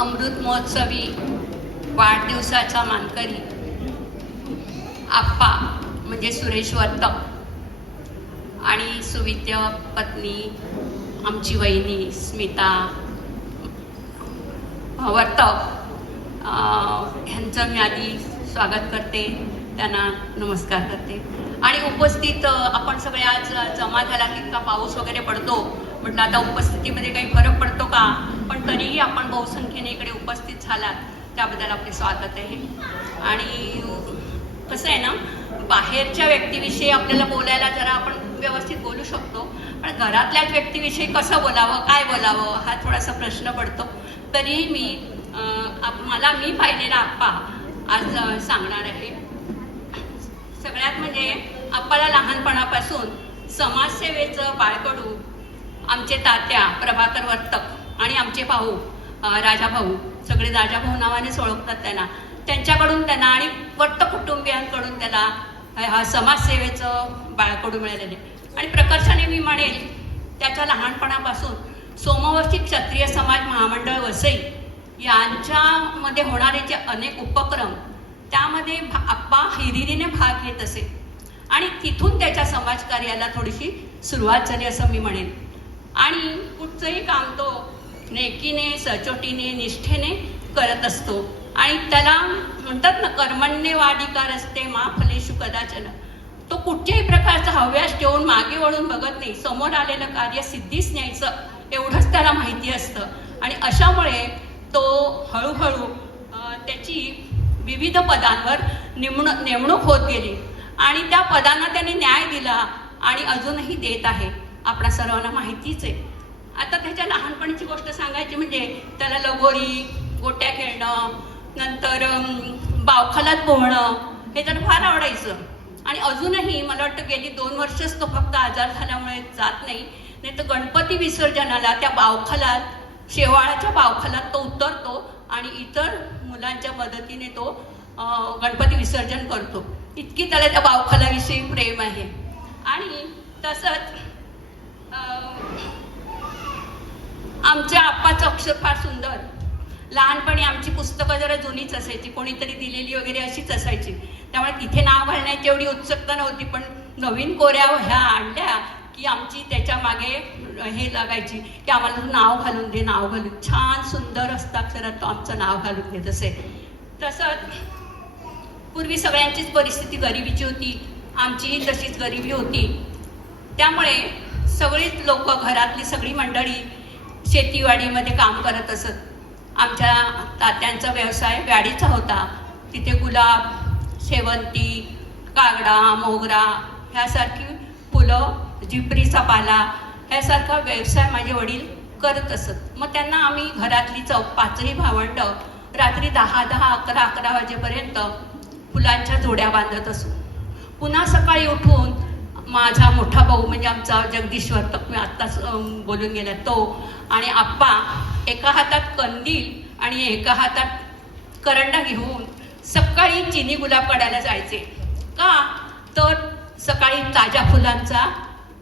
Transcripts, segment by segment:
अमृत महोत्सवी वाढदिवसाचा मानकरी आप्पा म्हणजे सुरेश वर्तक आणि सुविद्य पत्नी आमची वहिनी स्मिता वर्तक ह्यांचं मी आधी स्वागत करते त्यांना नमस्कार करते. आणि उपस्थित आपण सगळे आज जमा झाला तितका पाऊस वगैरे पडतो म्हटलं आता उपस्थितीमध्ये काही फरक पडतो का? पण तरीही आपण बहुसंख्येने इकडे उपस्थित झालात. त्याबद्दल आपले स्वागत आहे. आणि कसं आहे ना बाहेरच्या व्यक्तीविषयी आपल्याला बोलायला जरा आपण व्यवस्थित बोलू शकतो. पण घरातल्याच व्यक्तीविषयी कसं बोलावं काय बोलावं हा थोडासा प्रश्न पडतो. तरीही मी आप- मला मी पाहिलेला आप्पा आज सांगणार आहे. सगळ्यात म्हणजे आपल्याला लहानपणापासून समाजसेवेचं बाळकडू आमचे तात्या प्रभाकर वर्तक आणि आमचे भाऊ राजा भाऊ सगळे राजा भाऊ नावानेच ओळखतात त्यांना. त्यांच्याकडून त्यांना आणि वर्त कुटुंबियांकडून त्याला हा समाजसेवेचं बाळकडून मिळालेले आणि प्रकर्षाने मी म्हणेल त्याच्या लहानपणापासून सोमवर्षी क्षत्रिय समाज महामंडळ वसई यांच्यामध्ये होणारे जे अनेक उपक्रम त्यामध्ये भा- आप्पा हिरिरीने भाग घेत असे. आणि तिथून त्याच्या समाजकार्याला थोडीशी सुरुवात झाली असं मी म्हणेन. आणि कुठचंही काम तो नेकीने सचोटीने निष्ठेने करत असतो. आणि त्याला म्हणतात ना कर्मण्यवाधिकार असते मा फलेशु कदाचन. तो कुठच्याही प्रकारचा हव्यास ठेवून मागे वळून बघत नाही. समोर आलेलं कार्य सिद्धीच न्यायचं एवढंच त्याला माहिती असतं. आणि अशामुळे तो हळूहळू त्याची विविध पदांवर निमण नेमणूक होत गेली. आणि त्या पदांना त्याने न्याय दिला आणि अजूनही देत आहे. आपणा सर्वांना माहितीच आहे. आता त्याच्या लहानपणीची गोष्ट सांगायची म्हणजे त्याला लगोरी गोट्या खेळणं नंतर बावखालात पोहणं हे तर फार आवडायचं. आणि अजूनही मला वाटतं गेली दोन वर्षच तो फक्त आजार झाल्यामुळे जात नाही. नाही तर गणपती विसर्जनाला त्या बावखालात शेवाळाच्या बावखालात तो उतरतो आणि इतर मुलांच्या मदतीने तो गणपती विसर्जन करतो. इतकी त्याला त्या बावखालाविषयी प्रेम आहे. आणि तसंच आमच्या आप्पाचं अक्षर फार सुंदर. लहानपणी आमची पुस्तकं जरा जुनीच असायची कोणीतरी दिलेली वगैरे अशीच असायची. त्यामुळे तिथे नाव घालण्याची एवढी उत्सुकता नव्हती पण नवीन कोऱ्या ह्या आणल्या की आमची त्याच्यामागे हे लागायची की आम्हाला नाव घालून दे नाव घालून. छान सुंदर हस्ताक्षरात तो आमचं नाव घालून देत असे तसंच पूर्वी सगळ्यांचीच परिस्थिती गरिबीची होती आमचीही तशीच गरिबी होती. त्यामुळे सगळीच लोक घरातली सगळी मंडळी शेतीवाडीमध्ये काम करत असत. आमच्या तात्यांचा व्यवसाय गाडीचा होता. तिथे गुलाब शेवंती कागडा मोगरा ह्यासारखी फुलं झिपरीचा पाला ह्यासारखा व्यवसाय माझे वडील करत असत. मग त्यांना आम्ही घरातली चौ पाचही भावंड रात्री दहा दहा अकरा अकरा वाजेपर्यंत फुलांच्या जोड्या बांधत असू. पुन्हा सकाळी उठून माझा मोठा भाऊ म्हणजे आमचा जगदीश्वर वर्तक मी आत्ताच बोलून गेला तो आणि आप्पा एका हातात कंदील आणि एका हातात करंडा घेऊन सकाळी चिनी गुलाब काढायला जायचे. का? तर सकाळी ताज्या फुलांचा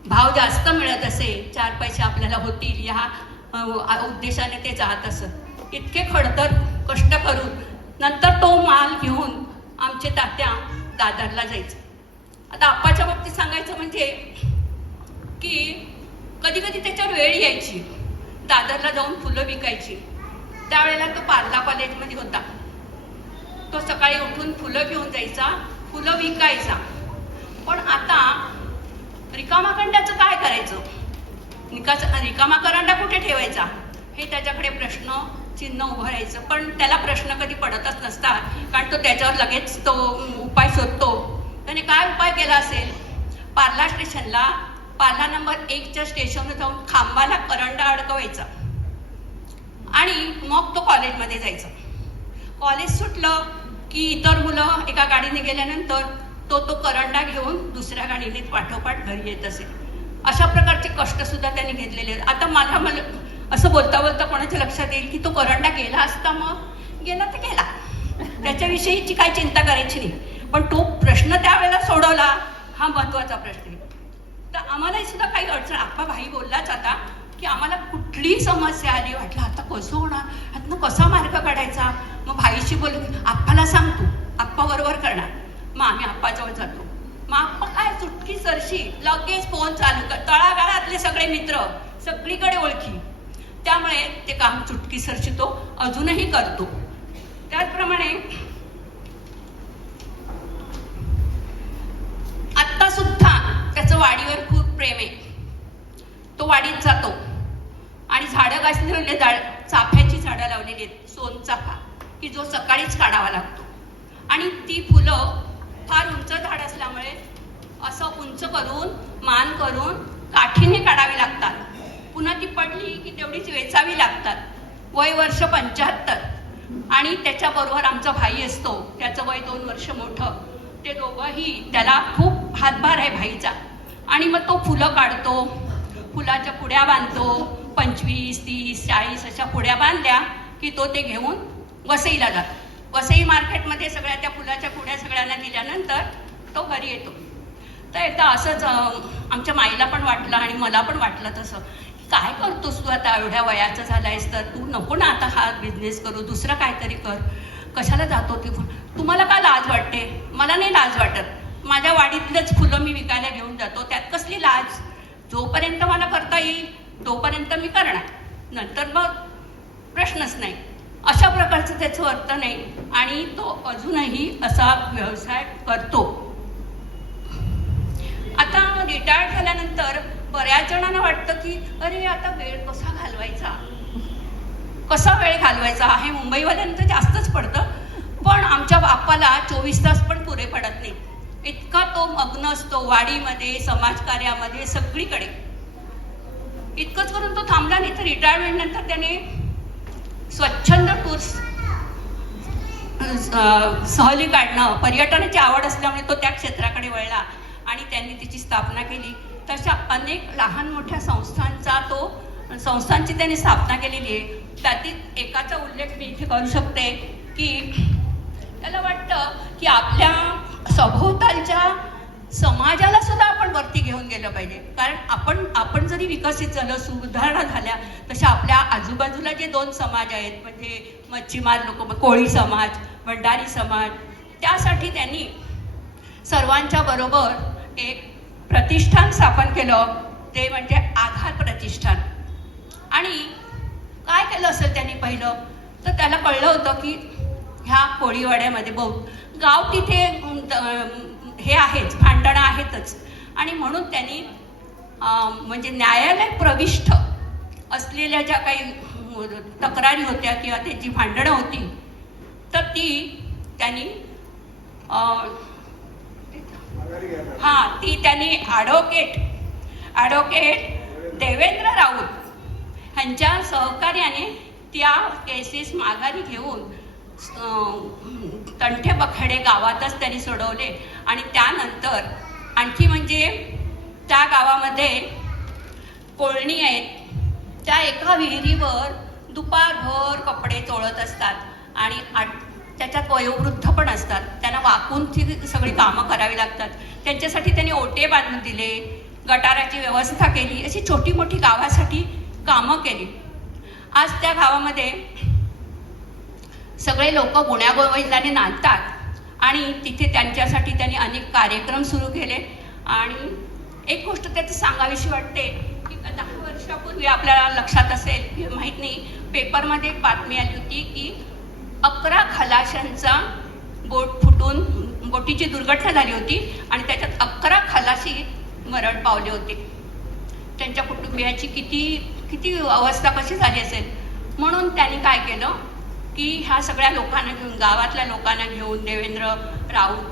भाव जास्त मिळत असे. चार पैसे आपल्याला होतील ह्या उद्देशाने ते जात असत. इतके खडतर कष्ट करून नंतर तो माल घेऊन आमचे तात्या दादरला जायचे. आता आप्पाच्या बाबतीत सांगायचं म्हणजे की कधी कधी त्याच्यावर वेळ यायची. दादरला जाऊन फुलं विकायची. त्यावेळेला तो पार्ला कॉलेजमध्ये होता. तो सकाळी उठून फुलं घेऊन जायचा फुलं विकायचा. पण आता रिकामा कंड्याचं काय करायचं? निकास रिकामा करंडा कुठे ठेवायचा? हे त्याच्याकडे प्रश्न चिन्ह उभं राहायचं. पण त्याला प्रश्न कधी पडतच नसतात. कारण तो त्याच्यावर लगेच तो उपाय शोधतो. त्याने काय उपाय केला असेल? पार्ला स्टेशनला पार्ला नंबर एकच्या स्टेशनवर जाऊन खांबाला करंडा अडकवायचा. आणि मग तो कॉलेजमध्ये जायचा. कॉलेज सुटलं की इतर मुलं एका गाडीने गेल्यानंतर तो तो करंडा घेऊन दुसऱ्या गाडीने पाठोपाठ घरी येत असे. अशा प्रकारचे कष्टसुद्धा त्याने त्यांनी घेतलेले आहेत. आता मला मला असं बोलता बोलता कोणाच्या लक्षात येईल की तो करंडा गेला असता मग? गेला तर गेला. त्याच्याविषयीची काही चिंता करायची नाही. पण तो प्रश्न त्यावेळेला सोडवला हा महत्त्वाचा प्रश्न आहे. तर आम्हालाही सुद्धा काही अडचण आप्पा भाई बोललाच आता की आम्हाला कुठलीही समस्या आली? वाटलं आता कसं होणार? ह्यातनं कसा मार्ग अशी बोल आप्पाला सांगतो आप्पा बरोबर करणार. मग आम्ही आप्पाजवळ जातो. मग आप्पा काय चुटकी सरशी लगेच फोन चालू कर तळागाळातले सगळे मित्र सगळीकडे ओळखी. त्यामुळे ते काम चुटकी सरशी तो अजूनही करतो. त्याचप्रमाणे आत्ता सुद्धा त्याचं वाडीवर खूप प्रेम आहे. तो वाडीत जातो. आणि झाडं गाजलेले झाड चाफ्याची झाडं लावलेली आहेत. सोनचाफा की जो सकाळीच काढावा लागतो. आणि ती फुलं फार उंच झाड असल्यामुळे असं उंच करून मान करून काठीने काढावी लागतात. पुन्हा ती पडली की तेवढीच वेचावी लागतात. वय वर्ष पंच्याहत्तर. आणि त्याच्याबरोबर आमचा भाई असतो. त्याचं वय दोन वर्ष मोठं. ते दोघंही त्याला खूप हातभार आहे भाईचा. आणि मग तो फुलं काढतो फुलाच्या पुड्या बांधतो पंचवीस तीस चाळीस अशा पुड्या बांधल्या की तो ते घेऊन वसईला जातो. वसई मार्केटमध्ये सगळ्या त्या फुलाच्या पुड्या सगळ्यांना दिल्यानंतर तो घरी येतो. तर एकदा असंच आमच्या माईला पण वाटलं आणि मला पण वाटलं तसं काय करतोस तू आता? एवढ्या वयाचं झालायस तर तू नको ना आता हा बिझनेस करू दुसरं काहीतरी कर. कशाला जातो ती तुम्हाला का लाज वाटते? मला नाही लाज वाटत. माझ्या वाडीतलंच फुलं मी विकायला घेऊन जातो. त्यात कसली लाज? जोपर्यंत मला करता येईल तोपर्यंत मी करणार. नंतर मग प्रश्नच नाही. अशा प्रकारचं त्याचं वर्तन आहे आणि तो अजूनही असा व्यवसाय करतो. आता रिटायर्ड झाल्यानंतर बऱ्याच जणांना वाटतं की अरे आता वेळ कसा घालवायचा? कसा वेळ घालवायचा? हे मुंबईवाल्यांचं जास्तच पडतं. पण आमच्या बापाला चोवीस तास पण पुरे पडत नाही इतका तो मग्न असतो वाडीमध्ये समाजकार्यामध्ये सगळीकडे. इतकंच करून तो थांबला नाही तर रिटायरमेंट नंतर त्याने स्वच्छंद टूर्स सहली काढणं पर्यटनाची आवड असल्यामुळे तो त्या क्षेत्राकडे वळला आणि त्यांनी तिची स्थापना केली. तशा अनेक लहान मोठ्या संस्थांचा तो संस्थांची त्यांनी स्थापना केलेली आहे. त्यातील एकाचा उल्लेख मी इथे करू शकते की त्याला वाटतं की आपल्या सभोवतालच्या समाजाला सुद्धा आपण वरती घेऊन गेलं पाहिजे. कारण आपण आपण जरी विकसित झालं सुधारणा झाल्या तशा आपल्या आजूबाजूला जे दोन समाज आहेत म्हणजे मच्छीमार लोक कोळी समाज भंडारी समाज त्यासाठी त्यांनी सर्वांच्या बरोबर एक प्रतिष्ठान स्थापन केलं ते म्हणजे आधार प्रतिष्ठान. आणि काय केलं असेल त्यांनी पहिलं? तर त्याला कळलं होतं की ह्या कोळीवाड्यामध्ये बहुत गाव तिथे हे आहेच भांडणं आहेतच. आणि म्हणून त्यांनी म्हणजे न्यायालय प्रविष्ट असलेल्या ज्या काही तक्रारी होत्या किंवा त्याची भांडणं होती तर ती त्यांनी हां हा ती त्यांनी ॲडव्होकेट ॲडव्होकेट देवेंद्र राऊत ह्यांच्या सहकार्याने त्या केसेस माघारी घेऊन तंठे बखाडे गावातच त्यांनी सोडवले. आणि त्यानंतर आणखी म्हणजे त्या गावामध्ये कोळणी आहेत. त्या एका विहिरीवर दुपारभर कपडे चोळत असतात आणि आठ त्याच्यात वयोवृद्ध पण असतात. त्यांना वाकून ती सगळी कामं करावी लागतात. त्यांच्यासाठी त्यांनी ओटे बांधून दिले गटाराची व्यवस्था केली अशी छोटी मोठी गावासाठी कामं केली. आज त्या गावामध्ये सगळे लोक गुण्यागोविंदाने नांदतात आणि तिथे त्यांच्यासाठी त्यांनी अनेक कार्यक्रम सुरू केले. आणि एक गोष्ट त्याची सांगावीशी वाटते की दहा वर्षापूर्वी आपल्याला लक्षात असेल माहीत नाही पेपरमध्ये एक बातमी आली होती की अकरा खलाशांचा बोट फुटून बोटीची दुर्घटना झाली होती आणि त्याच्यात अकरा खलाशी मरण पावले होते. त्यांच्या कुटुंबियाची किती किती अवस्था कशी झाली असेल? म्हणून त्यांनी काय केलं? की ह्या सगळ्या लोकांना घेऊन गावातल्या लोकांना घेऊन देवेंद्र राऊत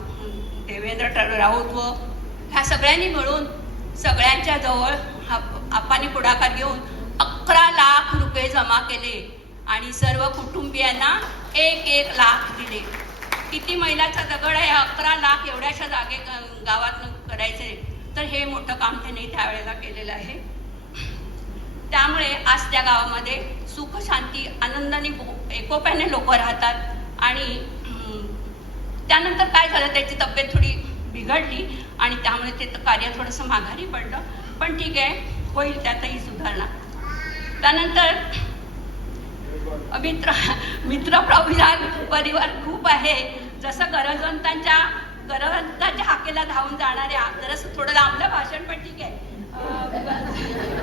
देवेंद्र ट- राऊत व ह्या सगळ्यांनी मिळून सगळ्यांच्या जवळ आपाने पुढाकार घेऊन अकरा लाख रुपये जमा केले आणि सर्व कुटुंबियांना एक एक लाख दिले. किती महिलाचा दगड आहे अकरा लाख एवढ्याशा जागे गावात करायचे. तर हे मोठं काम त्यांनी त्यावेळेला केलेलं आहे. त्यामुळे आज त्या गावामध्ये सुख शांती आनंदाने एकोप्याने लोक राहतात. आणि त्यानंतर काय झालं त्याची तब्येत थोडी बिघडली आणि त्यामुळे ते कार्य थोडंसं माघारी पडलं. पण ठीक आहे होईल त्यातही सुधारणा. त्यानंतर मित्र मित्र प्रविधान परिवार खूप आहे. जसं गरजवंतांच्या गरजवंतांच्या हाकेला धावून जाणाऱ्या जरासं थोडं लांबलं भाषण पण ठीक आहे.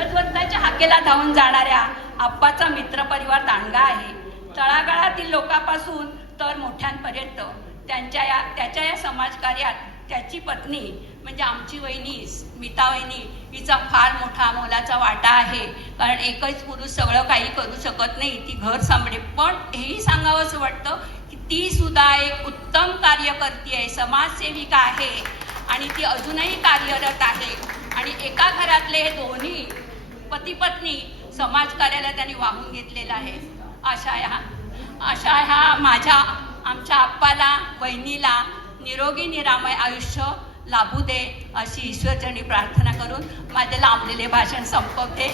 अं, हाकेला धावून जाणाऱ्या आप्पाचा मित्र परिवार दांडगा आहे. तळागाळातील लोकांपासून तर मोठ्यांपर्यंत. त्यांच्या या त्याच्या या समाजकार्यात त्याची पत्नी म्हणजे आमची वहिनी स्मिता वहिनी हिचा फार मोठा मोलाचा वाटा आहे. कारण एकच पुरुष सगळं काही करू शकत नाही ती घर सांभाळे पण हेही सांगावं असं वाटतं की ती सुद्धा एक उत्तम कार्यकर्ती आहे समाजसेविका आहे. आणि ती अजूनही कार्यरत आहे. आणि एका घरातले हे दोन्ही पती पत्नी समाज कार्याला त्यांनी वाहून घेतलेला आहे. अशा ह्या अशा ह्या माझ्या आमच्या आप्पाला बहिणीला निरोगी निरामय आयुष्य लाभू दे अशी ईश्वरचरणी प्रार्थना करून माझे लांबलेले भाषण संपवते.